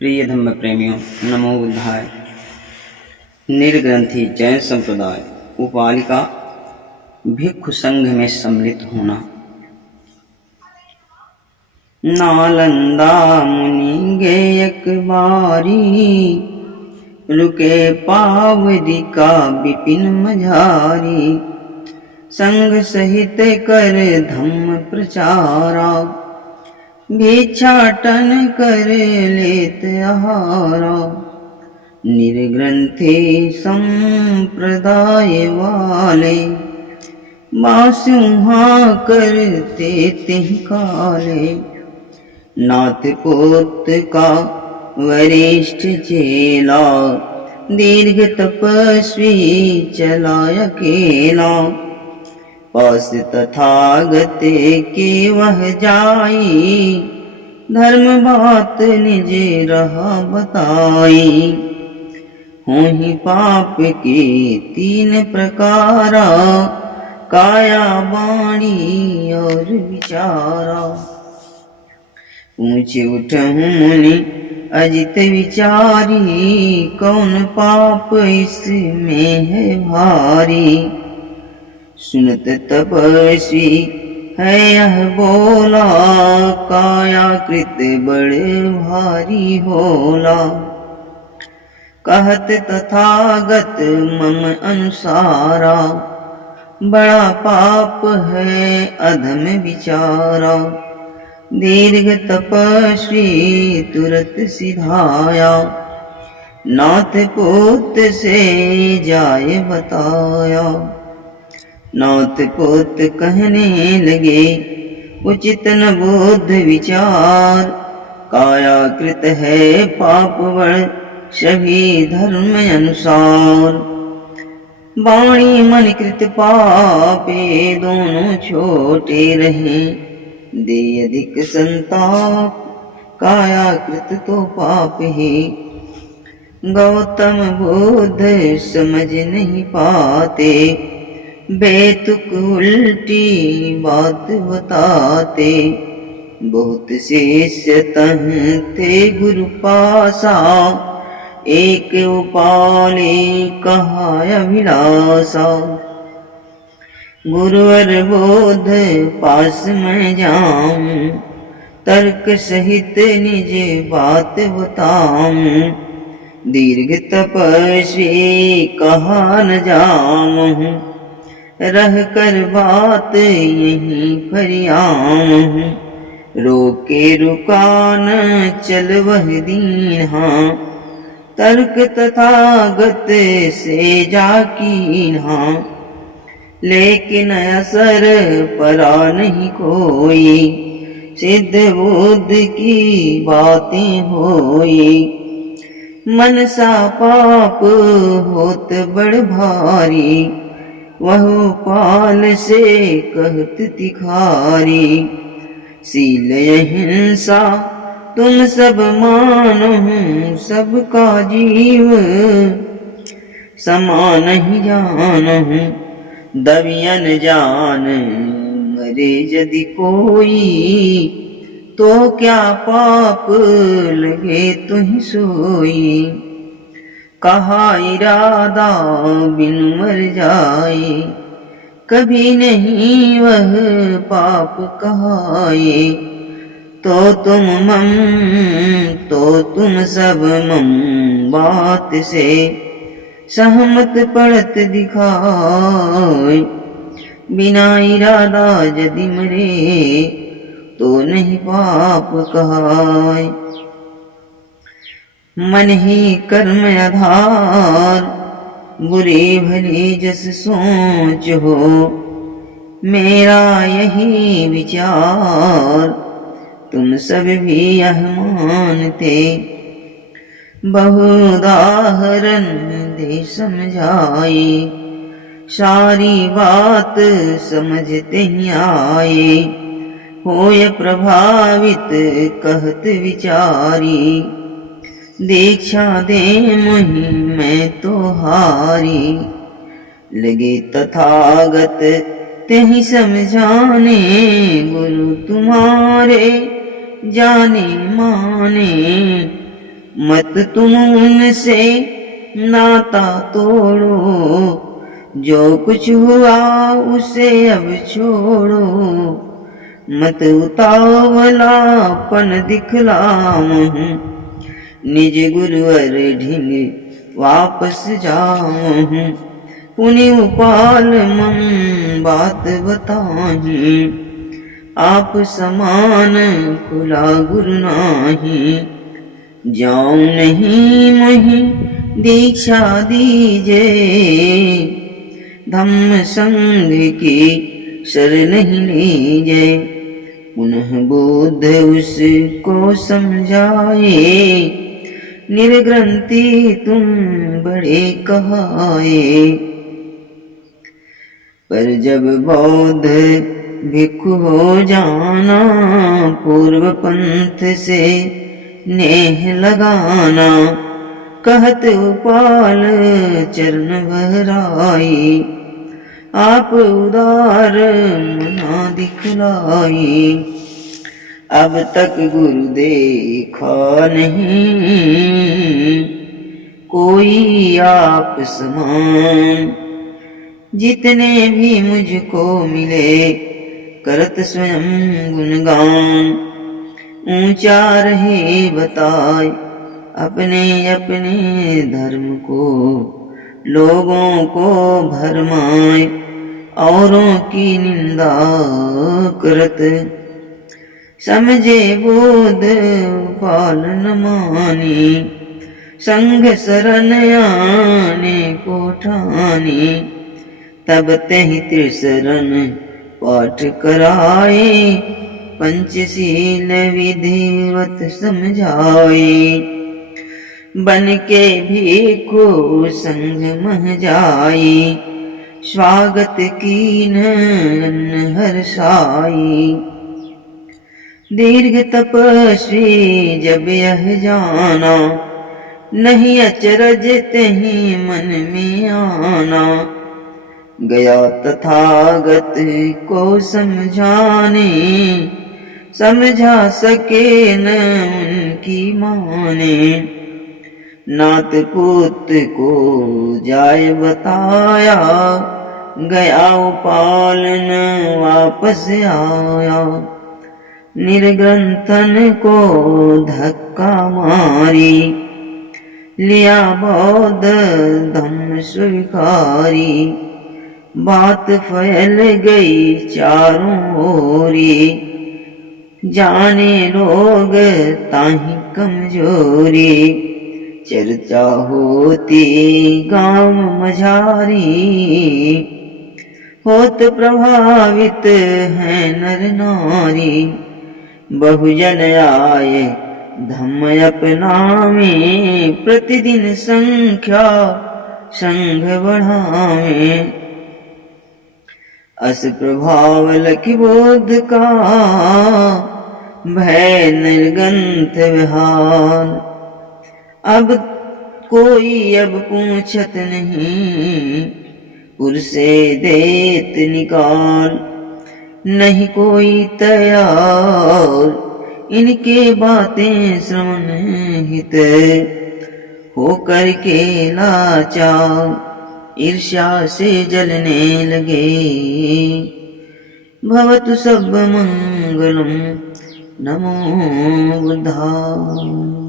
प्रिय धम्म प्रेमियों, नमो बुद्धाय। निर्ग्रंथि जैन संप्रदाय उपालिका भिक्षु संघ में सम्मिलित होना। नालंदा मुनि गे एक बारी, रुके पावदी का विपिन मझारी। संग सहित कर धम्म प्रचारा, भिक्षाटन कर लेत आहारा। निर्ग्रंथि संप्रदाय वाले, बासुहा करते तिह काले। नाथ पोत का वरिष्ठ चेला, दीर्घ तपस्वी चला अकेला। पास तथागत के वह जाई, धर्म बात निज रहा बताई। होहि पाप के तीन प्रकारा, काया वाणी और विचारा। ऊंचे उठहु मुनि अजित विचारी, कौन पाप इसमें है भारी। सुनत तपस्वी है यह बोला, काया कृत बड़े भारी होला। कहत तथागत मम अनुसारा, बड़ा पाप है अधम विचारा। दीर्घ तपस्वी तुरत सिधाया, नाथ पोत से जाय बताया। नाथ पोत कहने लगे, उचित न बोध विचार। काया कृत है पाप बड़ सभी धर्म अनुसार। वाणी मन कृत पापे दोनों छोटे रहे। दे अधिक संताप काया कृत तो पाप है। गौतम बुद्ध समझ नहीं पाते, बेतुक उल्टी बात बताते। बहुत शिष्य तह थे गुरु पासा, एक उपाले कहा अभिलाषा। गुरुवर बोध पास मैं जाऊं, तर्क सहित निज बात बताऊं। दीर्घ तपस्वी कहा न जाऊं, रह कर बात यहीं फरियाऊं। रोके रुकान चल वह दीन्हा, तर्क तथागत से जाकीन्हा। लेकिन असर परा नहीं कोई, सिद्ध बुद्ध की बातें होई। मनसा पाप होत बड़ भारी, वह पाल से कहत तिखारी। सील अहिंसा तुम सब मानहु, सबका जीव समान ही जानहु। दबियन जान मरे यदि कोई, तो क्या पाप लगे तुहि सोई। कहा इरादा बिन मर जाए, कभी नहीं वह पाप कहाए। तो तुम सब मम बात से सहमत पड़त दिखाए। बिना इरादा यदि मरे, तो नहीं पाप कहाए। मन ही कर्म आधार, बुरे भले जस सोच हो। मेरा यही विचार, तुम सब भी यह मानते। बहु उदाहरण दे समझाए, सारी बात समझते ही आए। होय प्रभावित कहत विचारी, दीक्षा दे मुहि मैं तो हारी। लगे तथागत तेहि समझाने, गुरु तुम्हारे जाने माने। मत तुम उनसे नाता तोड़ो, जो कुछ हुआ उसे अब छोड़ो। मत उतावलापन दिखलाऊं, निज गुरुवर ढिंग वापस जाऊं। पुनि उपाल मम बात बताही, आप समान खुला गुरु नाही। जाऊं नहीं मही दीक्षा दीजे, धम्म संग की शरण नहीं लीजे। पुनः बुद्ध उसको समझाए, निर्ग्रंथि तुम बड़े कहाए। पर जब बौद्ध भिक्षु हो जाना, पूर्व पंथ से नेह लगाना। कहत उपाल चरण बहराई, आप उदार मना दिखलाई। अब तक गुरु देखा नहीं, कोई आप समान। जितने भी मुझको मिले, करत स्वयं गुणगान। ऊंचा रहे बताए अपने अपने धर्म को, लोगों को भरमाए औरों की निंदा करत। समझे बोध पालन मानी, संग शरण आने को ठानी। तब तहि त्रिशरण पाठ कराए, पंचशील विधिवत समझाए। बन के भिक्षु संग मह जाई, स्वागत कीन अन्न हर्षाई। दीर्घ तपस्वी जब यह जाना, नहीं अचरज तहीं मन में आना। गया तथागत को समझाने, समझा सके न उनकी माने। नात पुत को जाय बताया, गया उपाल न वापस आया। निर्ग्रंथन को धक्का मारी, लिया बौद्ध धम्म स्वीकारी। बात फैल गई चारों ओरी, जाने लोग ताही कमजोरी। चर्चा होती गांव मझारी, होत प्रभावित है नर नारी। बहुजन आए धम्म अपनावे, प्रतिदिन संख्या संघ बढ़ावे। अस प्रभाव लखि बोध का, भय निर्गंथ विहार। अब कोई अब पूछत नहीं, पुरसे देत निकाल। नहीं कोई तैयार, इनके बातें श्रवण हित। हो करके लाचार, ईर्ष्या से जलने लगे। भवतु सब मंगलम, नमो बुद्धाय।